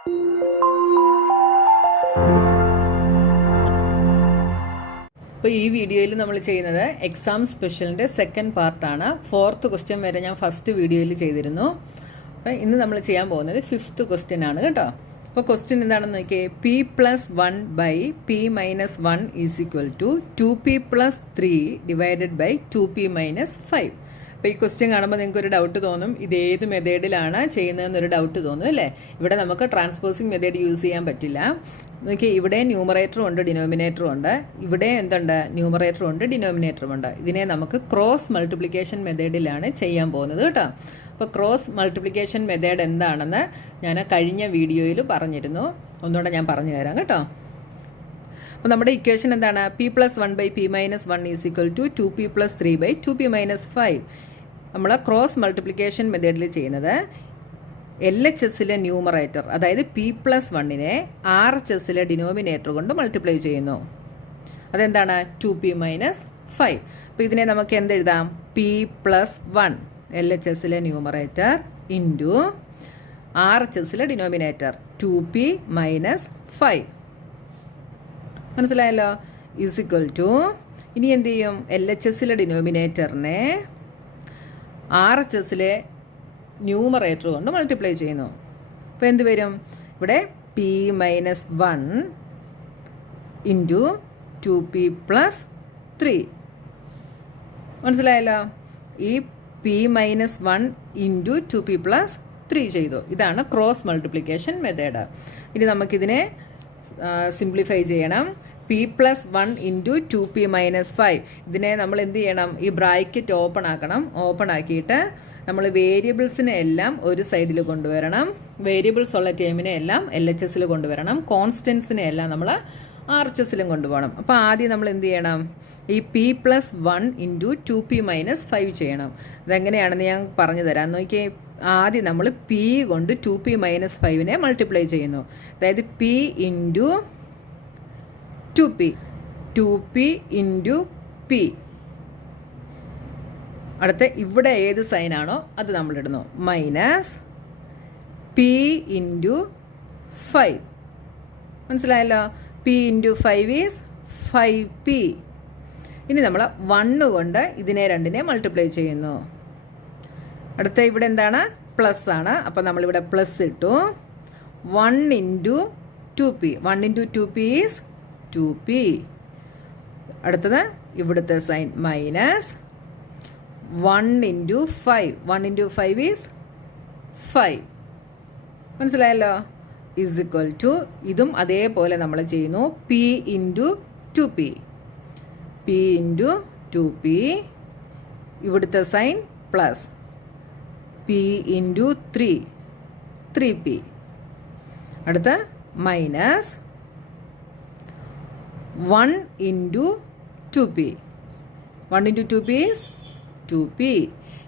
അപ്പോൾ ഈ വീഡിയോയിൽ നമ്മൾ ചെയ്യുന്നത് എക്സാം സ്പെഷ്യലിൻ്റെ സെക്കൻഡ് പാർട്ടാണ്. 4th ക്വസ്റ്റ്യൻ വരെ ഞാൻ ഫസ്റ്റ് വീഡിയോയിൽ ചെയ്തിരുന്നു. അപ്പോൾ ഇന്ന് നമ്മൾ ചെയ്യാൻ പോകുന്നത് 5th ക്വസ്റ്റ്യൻ ആണ് കേട്ടോ. അപ്പോൾ ക്വസ്റ്റ്യൻ എന്താണെന്ന് നോക്കിയേ. p+1/p-1 is equal to 2p+3 divided by 2p-5. അപ്പോൾ ഈ ക്വസ്റ്റ്യൻ കാണുമ്പോൾ നിങ്ങൾക്ക് ഒരു ഡൗട്ട് തോന്നും, ഇത് ഏത് മെത്തേഡിലാണ് ചെയ്യുന്നതെന്നൊരു ഡൗട്ട് തോന്നും അല്ലേ. ഇവിടെ നമുക്ക് ട്രാൻസ്പോസിങ് മെത്തേഡ് യൂസ് ചെയ്യാൻ പറ്റില്ല. നോക്കി, ഇവിടെ ന്യൂമറേറ്ററും ഉണ്ട് ഡിനോമിനേറ്ററും ഉണ്ട്. ഇവിടെ എന്തുണ്ട്, ന്യൂമറേറ്ററും ഉണ്ട് ഡിനോമിനേറ്ററും ഉണ്ട്. ഇതിനെ നമുക്ക് ക്രോസ് മൾട്ടിപ്ലിക്കേഷൻ മെത്തേഡിലാണ് ചെയ്യാൻ പോകുന്നത് കേട്ടോ. അപ്പോൾ ക്രോസ് മൾട്ടിപ്ലിക്കേഷൻ മെത്തേഡ് എന്താണെന്ന് ഞാൻ കഴിഞ്ഞ വീഡിയോയിൽ പറഞ്ഞിരുന്നു. ഒന്നുകൂടെ ഞാൻ പറഞ്ഞു തരാം കേട്ടോ. അപ്പോൾ നമ്മുടെ ഇക്വേഷൻ എന്താണ്? p+1/p-1 is equal to 2p+3/2p-5. നമ്മൾ ക്രോസ് മൾട്ടിപ്ലിക്കേഷൻ മെത്തേഡിൽ ചെയ്യുന്നത് LHSലെ ന്യൂമറേറ്റർ അതായത് p+1നെ RHSലെ ഡിനോമിനേറ്റർ കൊണ്ട് മൾട്ടിപ്ലൈ ചെയ്യുന്നു. അതെന്താണ്? 2p-5. അപ്പോൾ ഇതിനെ നമുക്ക് എന്തെഴുതാം? p+1 LHSലെ ന്യൂമറേറ്റർ ഇൻറ്റു RHSലെ ഡിനോമിനേറ്റർ 2p-5. മനസ്സിലായല്ലോ? ഈസ് ഈക്വൽ ടു, ഇനി എന്ത് ചെയ്യും? LHSലെ ഡിനോമിനേറ്ററിനെ RHSലെ ന്യൂമറേറ്റർ കൊണ്ട് മൾട്ടിപ്ലൈ ചെയ്യുന്നു. അപ്പോൾ എന്ത് വരും? ഇവിടെ p-1 ഇൻറ്റു 2p+3. മനസ്സിലായല്ലോ? ഈ p-1 ഇൻറ്റു 2p+3 ചെയ്തു. ഇതാണ് ക്രോസ് മൾട്ടിപ്ലിക്കേഷൻ മെത്തേഡ്. ഇനി നമുക്കിതിനെ സിംപ്ലിഫൈ ചെയ്യണം. p+1 into 2p-5. ഇതിനെ നമ്മൾ എന്ത് ചെയ്യണം? ഈ ബ്രാക്കറ്റ് ഓപ്പൺ ആക്കണം. ഓപ്പൺ ആക്കിയിട്ട് നമ്മൾ വേരിയബിൾസിനെ എല്ലാം ഒരു സൈഡിൽ കൊണ്ടുവരണം. വേരിയബിൾസ് ഉള്ള ടൈമിനെ എല്ലാം LHSൽ കൊണ്ടുവരണം. കോൺസ്റ്റൻസിനെ എല്ലാം നമ്മൾ RHSലും കൊണ്ടുപോകണം. അപ്പോൾ ആദ്യം നമ്മൾ എന്ത് ചെയ്യണം? ഈ p+1 ഇൻറ്റു 2p-5 ചെയ്യണം. അതെങ്ങനെയാണെന്ന് ഞാൻ പറഞ്ഞു തരാം. നോക്കിയേ, ആദ്യം നമ്മൾ p കൊണ്ട് 2p-5നെ മൾട്ടിപ്ലൈ ചെയ്യുന്നു. അതായത് p into 2p, 2p into p. അടുത്ത ഇവിടെ ഏത് സൈനാണോ അത് നമ്മളിടുന്നു. Minus p into 5. മനസ്സിലായല്ലോ? p into 5 is 5p. ഇനി നമ്മൾ 1 കൊണ്ട് ഇതിനെ രണ്ടിനെ മൾട്ടിപ്ലൈ ചെയ്യുന്നു. അടുത്ത ഇവിടെ എന്താണ്? പ്ലസ് ആണ്. അപ്പോൾ നമ്മളിവിടെ പ്ലസ് ഇട്ടു. 1 into 2p, 1 into 2p is 2p. അടുത്തത് ഇവിടുത്തെ sign minus 1 into 5, 1 into 5 is 5. മനസ്സിലായല്ലോ? ഈസ് ഈക്വൽ ടു, ഇതും അതേപോലെ നമ്മൾ ചെയ്യുന്നു. p into 2p, p into 2p, ഇവിടുത്തെ sign plus p into 3, 3p. അടുത്ത minus 1 into 2p, 1 into 2p is 2p.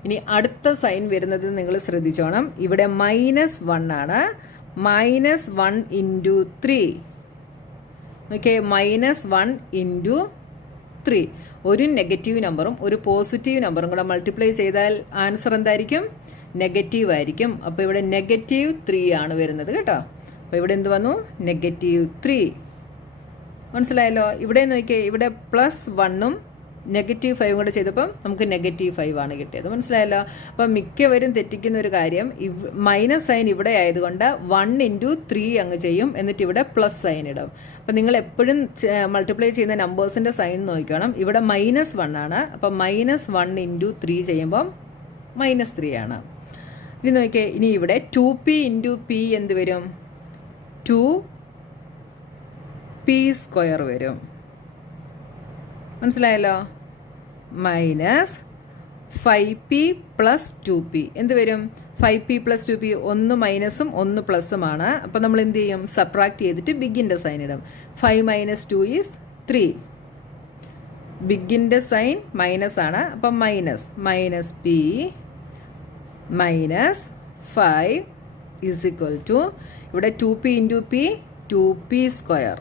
ഇനി അടുത്ത സൈൻ വരുന്നത് നിങ്ങൾ ശ്രദ്ധിച്ചോണം. ഇവിടെ -1 ആണ്. -1 ഇൻറ്റു 3. Okay, -1 into 3. ഒരു നെഗറ്റീവ് നമ്പറും ഒരു പോസിറ്റീവ് നമ്പറും കൂടെ മൾട്ടിപ്ലൈ ചെയ്താൽ ആൻസർ എന്തായിരിക്കും? നെഗറ്റീവ് ആയിരിക്കും. അപ്പോൾ ഇവിടെ -3 ആണ് വരുന്നത് കേട്ടോ. അപ്പോൾ ഇവിടെ എന്ത് വന്നു? -3. മനസ്സിലായല്ലോ? ഇവിടെ നോക്കിയേ, ഇവിടെ +1ഉം -5 കൂടെ ചെയ്തപ്പം നമുക്ക് -5 ആണ് കിട്ടിയത്. മനസ്സിലായല്ലോ? അപ്പം മിക്കവരും തെറ്റിക്കുന്ന ഒരു കാര്യം, മൈനസ് സൈൻ ഇവിടെ ആയതുകൊണ്ട് 1 ഇൻറ്റു 3 അങ്ങ് ചെയ്യും, എന്നിട്ട് ഇവിടെ പ്ലസ് സൈൻ ഇടും. അപ്പം നിങ്ങൾ എപ്പോഴും മൾട്ടിപ്ലൈ ചെയ്യുന്ന നമ്പേഴ്സിൻ്റെ സൈൻ നോക്കണം. ഇവിടെ -1 ആണ്. അപ്പം -1 ഇൻറ്റു 3 ചെയ്യുമ്പം -3 ആണ്. ഇനി നോക്കിയേ, ഇനി ഇവിടെ 2p ഇൻറ്റു p എന്ത് വരും? 2p² വരും. മനസ്സിലായല്ലോ? മൈനസ് 5p + 2p എന്ത് വരും? 5p + 2p, ഒന്ന് മൈനസും ഒന്ന് പ്ലസുമാണ്. അപ്പോൾ നമ്മൾ എന്ത് ചെയ്യും? സബ്ട്രാക്ട് ചെയ്തിട്ട് ബിഗിൻ്റെ സൈൻ ഇടും. 5 - 2 ഈസ് 3. ബിഗിൻ്റെ സൈൻ മൈനസ് ആണ്. അപ്പം -p minus 5 is equal to, ഇവിടെ 2p ഇൻറ്റു p 2p².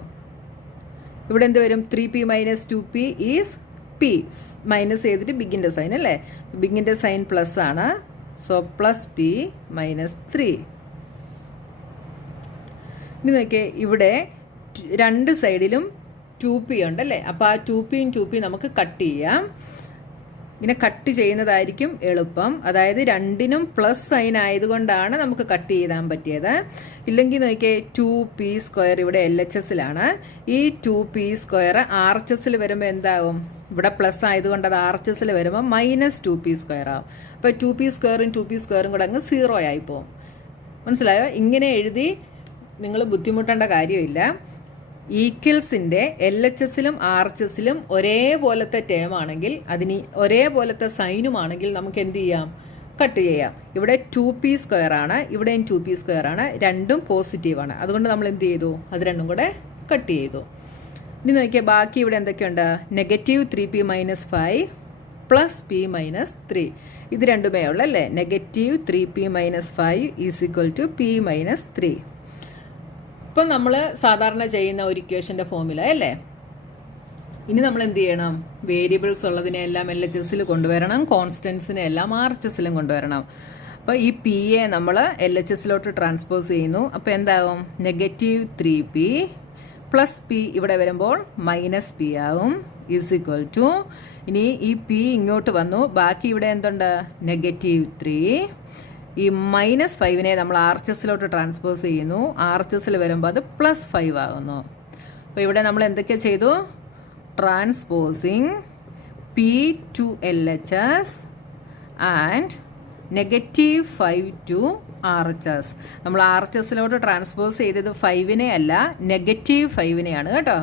ഇവിടെ എന്ത് വരും? 3p - 2p is p. Minus ചെയ്തിട്ട് ബിഗിൻ്റെ സൈൻ അല്ലേ? ബിഗിൻ്റെ സൈൻ പ്ലസ് ആണ്. So +p - 3. ഇനി നോക്കിയേ, ഇവിടെ രണ്ട് സൈഡിലും 2p ഉണ്ടല്ലേ. അപ്പോൾ ആ 2p നമുക്ക് കട്ട് ചെയ്യാം. ഇങ്ങനെ കട്ട് ചെയ്യുന്നതായിരിക്കും എളുപ്പം. അതായത് രണ്ടിനും പ്ലസ് സൈൻ ആയതുകൊണ്ടാണ് നമുക്ക് കട്ട് ചെയ്താൻ പറ്റിയത്. ഇല്ലെങ്കിൽ നോക്കിയേ, 2p² ഇവിടെ LHSലാണ്. ഈ 2p² RHSൽ വരുമ്പോൾ എന്താകും? ഇവിടെ പ്ലസ് ആയതുകൊണ്ട് അത് RHSൽ വരുമ്പോൾ -2p² ആവും. അപ്പോൾ 2p² 2p² കൂടെ അങ്ങ് 0 ആയിപ്പോവും. മനസ്സിലായോ? ഇങ്ങനെ എഴുതി നിങ്ങൾ ബുദ്ധിമുട്ടേണ്ട കാര്യമില്ല. ഈക്വൽസിൻ്റെ LHSലും RHSലും ഒരേപോലത്തെ ടേം ആണെങ്കിൽ, അതിന് ഒരേപോലത്തെ സൈനുമാണെങ്കിൽ നമുക്ക് എന്ത് ചെയ്യാം? കട്ട് ചെയ്യാം. ഇവിടെ 2p² ആണ്, ഇവിടെയും 2p² ആണ്, രണ്ടും പോസിറ്റീവാണ്. അതുകൊണ്ട് നമ്മൾ എന്ത് ചെയ്തു? അത് രണ്ടും കൂടെ കട്ട് ചെയ്തു. ഇനി നോക്കിയാൽ ബാക്കി ഇവിടെ എന്തൊക്കെയുണ്ട്? -3p - 5 + p - 3. ഇത് രണ്ടുമേ ഉള്ളൂ അല്ലേ? -3p - 5 = p - 3. ഇപ്പം നമ്മൾ സാധാരണ ചെയ്യുന്ന ഒരു ഇക്വേഷൻ്റെ ഫോർമുല അല്ലേ. ഇനി നമ്മൾ എന്ത് ചെയ്യണം? വേരിയബിൾസ് ഉള്ളതിനെല്ലാം LHSൽ കൊണ്ടുവരണം, കോൺസ്റ്റൻസിനെ എല്ലാം RHSലും കൊണ്ടുവരണം. അപ്പോൾ ഈ Pയെ നമ്മൾ LHSലോട്ട് ട്രാൻസ്പോസ് ചെയ്യുന്നു. അപ്പോൾ എന്താകും? -3p + p ഇവിടെ വരുമ്പോൾ -p ആവും = ഇനി ഈ p ഇങ്ങോട്ട് വന്നു, ബാക്കി ഇവിടെ എന്തുണ്ട്? -3. ഈ -5നെ നമ്മൾ RHSലോട്ട് ട്രാൻസ്പോസ് ചെയ്യുന്നു. RHSൽ വരുമ്പോൾ അത് +5 ആകുന്നു. അപ്പോൾ ഇവിടെ നമ്മൾ എന്തൊക്കെ ചെയ്തു? Transposing p to LHS and -5 to RHS. നമ്മൾ RHSലോട്ട് ട്രാൻസ്പോസ് ചെയ്തത് 5നെ അല്ല, -5നെയാണ് കേട്ടോ.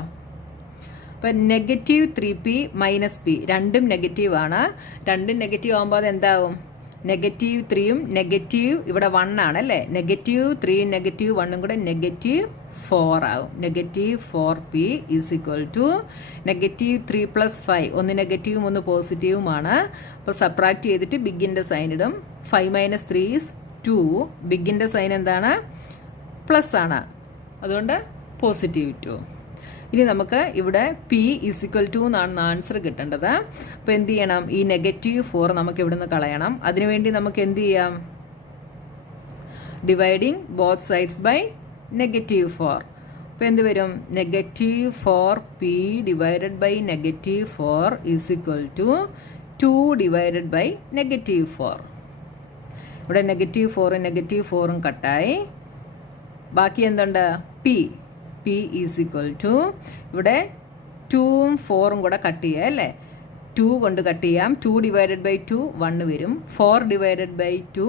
അപ്പം -3p - p രണ്ടും നെഗറ്റീവാണ്. രണ്ടും നെഗറ്റീവ് ആകുമ്പോൾ അത് എന്താവും? -3യും നെഗറ്റീവ് ഇവിടെ 1 ആണല്ലേ. -3യും -1ഉം കൂടെ -4 ആകും. -4p = -3 + 5. ഒന്ന് നെഗറ്റീവും ഒന്ന് പോസിറ്റീവുമാണ്. അപ്പോൾ സബ്ട്രാക്ട് ചെയ്തിട്ട് ബിഗിൻ്റെ സൈൻ ഇടും. 5 - 3 = 2. ബിഗിൻ്റെ സൈൻ എന്താണ്? പ്ലസ് ആണ്, അതുകൊണ്ട് +2. ഇനി നമുക്ക് ഇവിടെ p = എന്നാണ് ആൻസർ കിട്ടേണ്ടത്. അപ്പോൾ എന്ത് ചെയ്യണം? ഈ -4 നമുക്ക് ഇവിടുന്ന് കളയണം. അതിനുവേണ്ടി നമുക്ക് എന്ത് ചെയ്യാം? Dividing both sides by -4. അപ്പോൾ എന്ത് വരും? -4p / -4 = 2 / -4. ഇവിടെ -4ഉം കട്ടായി. ബാക്കി എന്തുണ്ട്? p = ഇവിടെ 2ഉം 4ഉം കൂടെ കട്ട് ചെയ്യാം അല്ലേ. 2 കൊണ്ട് കട്ട് ചെയ്യാം. 2 / 2 1 വരും. 4 / 2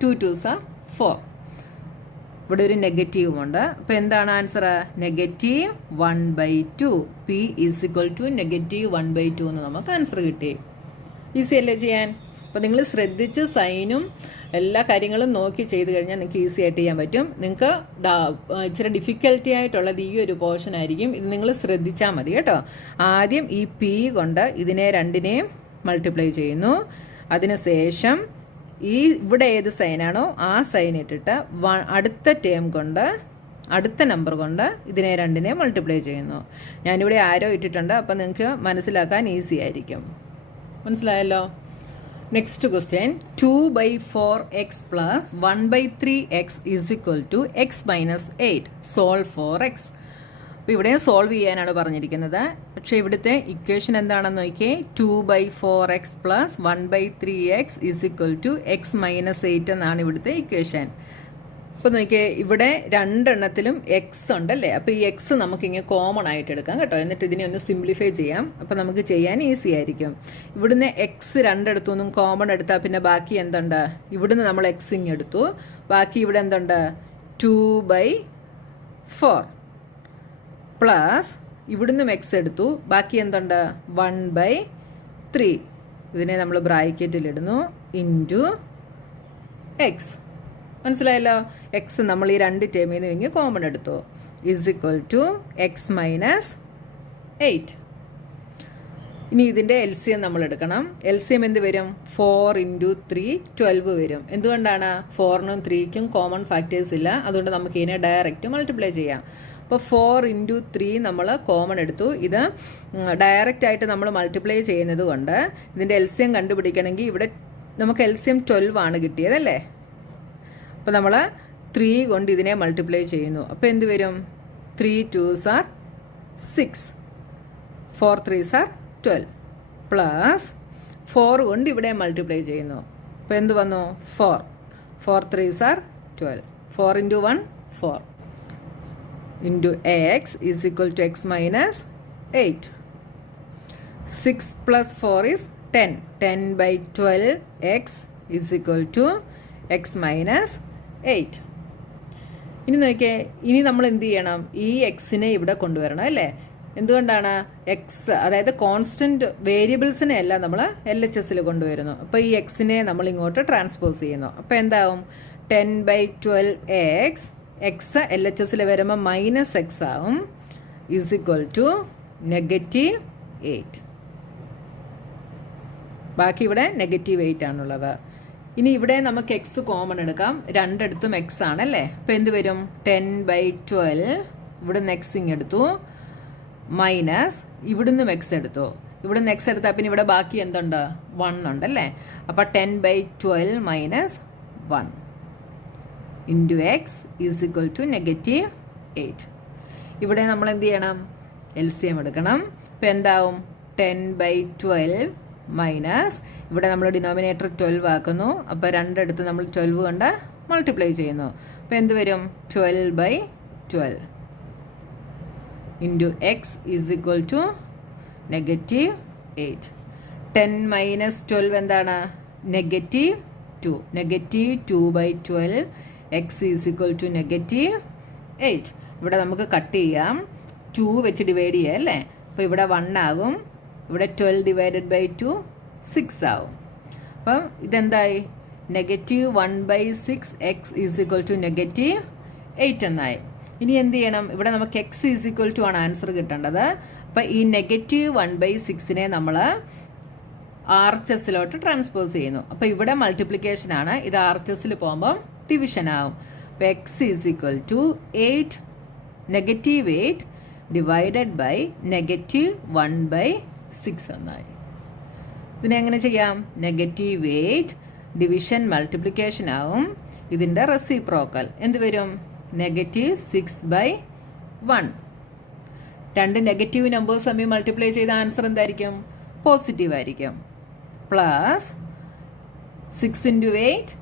2 2s are 4. ഇവിടെ ഒരു നെഗറ്റീവുമുണ്ട്. അപ്പോൾ എന്താണ് ആൻസർ? -1/2. p = -1/2 എന്ന് നമുക്ക് ആൻസർ കിട്ടി. ഈസി അല്ലേ ചെയ്യാൻ? അപ്പോൾ നിങ്ങൾ ശ്രദ്ധിച്ച് സൈനും എല്ലാ കാര്യങ്ങളും നോക്കി ചെയ്ത് കഴിഞ്ഞാൽ നിങ്ങൾക്ക് ഈസി ആയിട്ട് ചെയ്യാൻ പറ്റും. നിങ്ങൾക്ക് ഇച്ചിരി ഡിഫിക്കൽറ്റി ആയിട്ടുള്ളത് ഈ ഒരു പോർഷൻ ആയിരിക്കും. ഇത് നിങ്ങൾ ശ്രദ്ധിച്ചാൽ മതി കേട്ടോ. ആദ്യം ഈ p കൊണ്ട് ഇതിനെ രണ്ടിനെയും മൾട്ടിപ്ലൈ ചെയ്യുന്നു. അതിനുശേഷം ഈ ഇവിടെ ഏത് സൈനാണോ ആ സൈൻ ഇട്ടിട്ട് അടുത്ത ടേം കൊണ്ട്, അടുത്ത നമ്പർ കൊണ്ട് ഇതിനെ രണ്ടിനെ മൾട്ടിപ്ലൈ ചെയ്യുന്നു. ഞാനിവിടെ ആരോ ഇട്ടിട്ടുണ്ട്, അപ്പോൾ നിങ്ങൾക്ക് മനസ്സിലാക്കാൻ ഈസി ആയിരിക്കും. മനസ്സിലായല്ലോ? Next question, 2/4x + 1/3x = x - 8. Solve for x. അപ്പോൾ ഇവിടെ സോൾവ് ചെയ്യാനാണ് പറഞ്ഞിരിക്കുന്നത്. പക്ഷേ ഇവിടുത്തെ ഇക്വേഷൻ എന്താണെന്ന് നോക്കിയേ. 2/4x + 1/3x = x - 8 എന്നാണ് ഇവിടുത്തെ ഇക്വേഷൻ. അപ്പോൾ നോക്കിയേ, ഇവിടെ രണ്ടെണ്ണത്തിലും എക്സ് ഉണ്ടല്ലേ. അപ്പോൾ ഈ എക്സ് നമുക്കിങ്ങനെ കോമൺ ആയിട്ട് എടുക്കാം കേട്ടോ. എന്നിട്ട് ഇതിനെ ഒന്ന് സിംപ്ലിഫൈ ചെയ്യാം. അപ്പോൾ നമുക്ക് ചെയ്യാൻ ഈസി ആയിരിക്കും. ഇവിടുന്ന് എക്സ് രണ്ടിടത്തുനിന്നും കോമൺ എടുത്താൽ പിന്നെ ബാക്കി എന്തുണ്ട്? ഇവിടുന്ന് നമ്മൾ എക്സ് ഇങ്ങെടുത്തു. ബാക്കി ഇവിടെ എന്തുണ്ട്? 2/4 പ്ലസ് ഇവിടുന്നും എക്സ് എടുത്തു. ബാക്കി എന്തുണ്ട്? 1/3. ഇതിനെ നമ്മൾ ബ്രാക്കറ്റിലിടുന്നു ഇൻറ്റു എക്സ്. മനസ്സിലായല്ലോ? എക്സ് നമ്മൾ ഈ രണ്ട് ടേമിൽ നിന്ന് ഇങ്ങനെ കോമൺ എടുത്തു. = x - 8. ഇനി ഇതിൻ്റെ LCM നമ്മൾ എടുക്കണം. LCM എന്ത് വരും? 4 × 3 12 വരും. എന്തുകൊണ്ടാണ്? 4നും 3ക്കും കോമൺ ഫാക്ടേഴ്സ് ഇല്ല. അതുകൊണ്ട് നമുക്ക് ഇതിനെ ഡയറക്റ്റ് മൾട്ടിപ്ലൈ ചെയ്യാം. അപ്പോൾ 4 × 3 നമ്മൾ കോമൺ എടുത്തു. ഇത് ഡയറക്റ്റ് ആയിട്ട് നമ്മൾ മൾട്ടിപ്ലൈ ചെയ്യുന്നത് കൊണ്ട് ഇതിൻ്റെ LCM കണ്ടുപിടിക്കണമെങ്കിൽ ഇവിടെ നമുക്ക് LCM 12 ആണ് കിട്ടിയതല്ലേ. അപ്പോൾ നമ്മൾ 3 കൊണ്ട് ഇതിനെ മൾട്ടിപ്ലൈ ചെയ്യുന്നു. അപ്പോൾ എന്ത് വരും? 3 2s are 6, 4 3s are 12 plus 4 കൊണ്ട് ഇവിടെ മൾട്ടിപ്ലൈ ചെയ്യുന്നു. അപ്പോൾ എന്ത് വന്നു? 4 4 3s are 12. 4 into 1 4 into x is equal to x minus 8. 6 plus 4 is 10. 10 by 12 x is equal to x minus 8. ഇനി നോക്കിയേ, ഇനി നമ്മൾ എന്ത് ചെയ്യണം? ഈ എക്സിനെ ഇവിടെ കൊണ്ടുവരണം അല്ലേ? എന്തുകൊണ്ടാണ്? എക്സ്, അതായത് കോൺസ്റ്റൻറ്റ് വേരിയബിൾസിനെ എല്ലാം നമ്മൾ LHSൽ കൊണ്ടുവരുന്നു. അപ്പോൾ ഈ എക്സിനെ നമ്മൾ ഇങ്ങോട്ട് ട്രാൻസ്പോസ് ചെയ്യുന്നു. അപ്പോൾ എന്താവും? 10 by 12 എക്സ്, എക്സ് LHSൽ വരുമ്പോൾ മൈനസ് എക്സ് ആവും, ഈസ് ഈക്വൽ ടു -8. ബാക്കി ഇവിടെ -8 ആണുള്ളത്. ഇനി ഇവിടെ നമുക്ക് എക്സ് കോമൺ എടുക്കാം. രണ്ടിടത്തും എക്സ് ആണല്ലേ? അപ്പോൾ എന്ത് വരും? 10 by 12 ഇവിടുന്ന് എക്സ് ഇങ്ങെടുത്തു, മൈനസ് ഇവിടുന്നും എക്സ് എടുത്തു. ഇവിടുന്ന് എക്സ് എടുത്താൽ പിന്നെ ഇവിടെ ബാക്കി എന്തുണ്ട്? 1 ഉണ്ടല്ലേ? അപ്പോൾ 10 by 12 minus 1 into X is equal to -8. ഇവിടെ നമ്മൾ എന്ത് ചെയ്യണം? LCM എടുക്കണം. അപ്പോൾ എന്താവും? 10 by 12 മൈനസ് ഇവിടെ നമ്മൾ ഡിനോമിനേറ്റർ 12 ആക്കുന്നു. അപ്പോൾ രണ്ടിടത്ത് നമ്മൾ 12 കൊണ്ട് മൾട്ടിപ്ലൈ ചെയ്യുന്നു. അപ്പോൾ എന്ത് വരും? 12 by 12 into X is equal to -8. 10 minus 12 എന്താണ്? -2. -2 by 12 X is equal to -8. ഇവിടെ നമുക്ക് കട്ട് ചെയ്യാം. 2 വെച്ച് ഡിവൈഡ് ചെയ്യാം അല്ലേ? അപ്പോൾ ഇവിടെ 1 ആകും. ഇവിടെ 12 ഡിവൈഡഡ് ബൈ 2 6 ആവും. അപ്പം ഇതെന്തായി? -1 by 6 X is equal to -8 എന്നായി. ഇനി എന്ത് ചെയ്യണം? ഇവിടെ നമുക്ക് എക്സ് ഈസ് ഈക്വൽ ടു ആണ് ആൻസർ കിട്ടേണ്ടത്. അപ്പം ഈ -1 by 6നെ നമ്മൾ RHSലോട്ട് ട്രാൻസ്പോസ് ചെയ്യുന്നു. അപ്പോൾ ഇവിടെ മൾട്ടിപ്ലിക്കേഷൻ ആണ്, ഇത് RHSൽ പോകുമ്പം ഡിവിഷൻ ആവും. അപ്പോൾ X is equal to 8 -8 divided by -1 by 6 എന്നായി. ഇതിനെ എങ്ങനെ ചെയ്യാം? -8 ഡിവിഷൻ മൾട്ടിപ്ലിക്കേഷൻ ആവും. ഇതിൻ്റെ റെസിപ്രോക്കൽ എന്ത് വരും? -6 by 1. രണ്ട് നെഗറ്റീവ് നമ്പേഴ്സ് തമ്മിൽ മൾട്ടിപ്ലൈ ചെയ്ത ആൻസർ എന്തായിരിക്കും? പോസിറ്റീവ് ആയിരിക്കും. Plus 6 into 8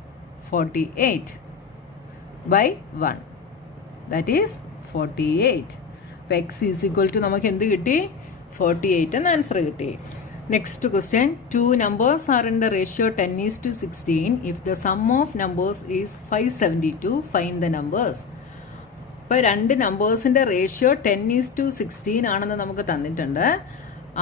48 by 1, that is 48. അപ്പോൾ എക്സ് ഈസ് ഈക്വൽ ടു നമുക്ക് എന്ത് കിട്ടി? 48 എന്ന് ആൻസർ കിട്ടി. Next question, 2 numbers are in the ratio 10:16. If the sum of numbers is 572, find the numbers. ഇപ്പോൾ രണ്ട് നമ്പേഴ്സിൻ്റെ റേഷ്യോ 10:16 ആണെന്ന് നമുക്ക് തന്നിട്ടുണ്ട്.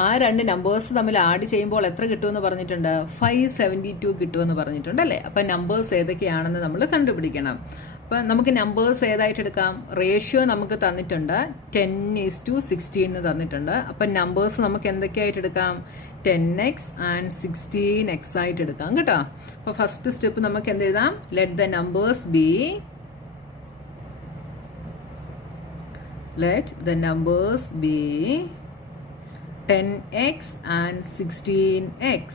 ആ രണ്ട് നമ്പേഴ്സ് തമ്മിൽ ആഡ് ചെയ്യുമ്പോൾ എത്ര കിട്ടുമെന്ന് പറഞ്ഞിട്ടുണ്ട്? 572 കിട്ടുമെന്ന് പറഞ്ഞിട്ടുണ്ട് അല്ലേ? അപ്പം നമ്പേഴ്സ് ഏതൊക്കെയാണെന്ന് നമ്മൾ കണ്ടുപിടിക്കണം. അപ്പം നമുക്ക് നമ്പേഴ്സ് ഏതായിട്ട് എടുക്കാം? റേഷ്യോ നമുക്ക് തന്നിട്ടുണ്ട്, 10:16 തന്നിട്ടുണ്ട്. അപ്പം നമ്പേഴ്സ് നമുക്ക് എന്തൊക്കെയായിട്ട് എടുക്കാം? 10x ആൻഡ് 16x ആയിട്ട് എടുക്കാം കേട്ടോ. അപ്പോൾ ഫസ്റ്റ് സ്റ്റെപ്പ് നമുക്ക് എന്തെഴുതാം? Let the numbers be, let the numbers be 10x and 16x.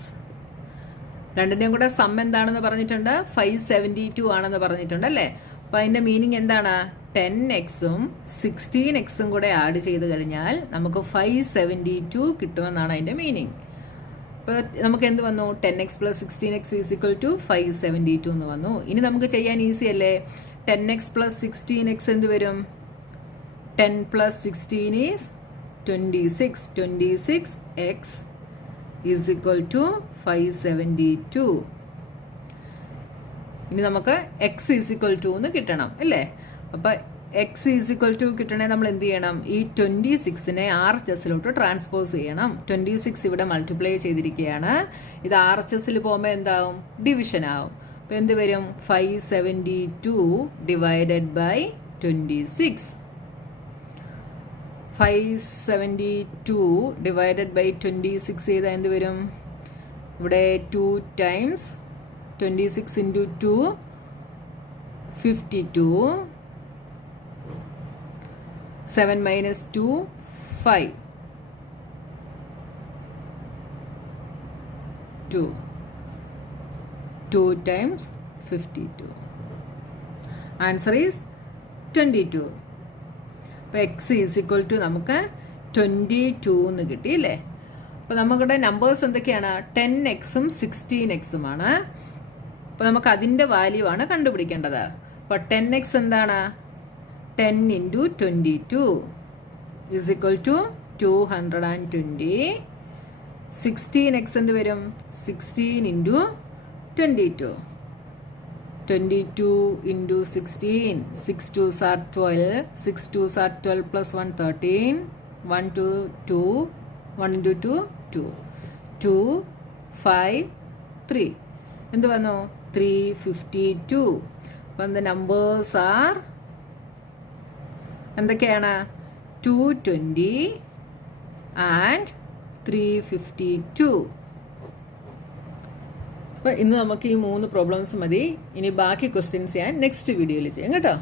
രണ്ടിൻ്റെയും കൂടെ സം എന്താണെന്ന് പറഞ്ഞിട്ടുണ്ട്? 572 ആണെന്ന് പറഞ്ഞിട്ടുണ്ട് അല്ലേ? അപ്പോൾ അതിൻ്റെ മീനിങ് എന്താണ്? 10xും 16xും കൂടെ ആഡ് ചെയ്ത് കഴിഞ്ഞാൽ നമുക്ക് 572 കിട്ടുമെന്നാണ് അതിൻ്റെ മീനിങ്. ഇപ്പോൾ നമുക്ക് എന്ത് വന്നു? 10x plus 16x is equal to 572 എന്ന് വന്നു. ഇനി നമുക്ക് ചെയ്യാൻ ഈസി അല്ലേ? 10x plus 16x എന്ത് വരും? 10 plus 16 is 26. 26x is equal to 572. ഇനി നമുക്ക് x is equal to എന്ന് കിട്ടണം അല്ലേ? അപ്പോൾ x is equal to കിട്ടണേ നമ്മൾ എന്ത് ചെയ്യണം? ഈ 26നെ RHSലോട്ട് ട്രാൻസ്പോസ് ചെയ്യണം. 26 ഇവിടെ മൾട്ടിപ്ലൈ ചെയ്തിരിക്കുകയാണ്. ഇത് RHSൽ പോകുമ്പോൾ എന്താവും? ഡിവിഷൻ ആവും. അപ്പോൾ എന്ത് വരും? 572 ഡിവൈഡഡ് ബൈ 26. 572 ഡിവൈഡഡ് ബൈ 26 ചെയ്താൽ എന്ത് വരും? ഇവിടെ 2 times 26 into 2 52. 7 minus 2 5. 2 times 52. Answer is 22. അപ്പോൾ എക്സ് ഈസ് ഈക്വൽ ടു നമുക്ക് 22 എന്ന് കിട്ടി അല്ലേ. അപ്പോൾ നമ്മുടെ നമ്പേഴ്സ് എന്തൊക്കെയാണ്? 10x-ഉം 16x-ഉമാണ്. അപ്പോൾ നമുക്ക് അതിൻ്റെ വാല്യൂ ആണ് കണ്ടുപിടിക്കേണ്ടത്. അപ്പോൾ 10x എന്താണ്? 10 × 22 is equal to 220. 16x എന്ത് വരും? 16 × 22. 22 × 16. 6 2s are 12. 6 2s are 12 plus 1 13. 1 2 2. 1 × 2 2. 2 5 3. എന്ത് വന്നു? 352. അപ്പം the numbers are എന്തൊക്കെയാണ്? 220 and 352. അപ്പോൾ ഇന്ന് നമുക്ക് ഈ 3 പ്രോബ്ലംസ് മതി. ഇനി ബാക്കി ക്വസ്റ്റ്യൻസ് ഞാൻ നെക്സ്റ്റ് വീഡിയോയിൽ ചെയ്യാം കേട്ടോ.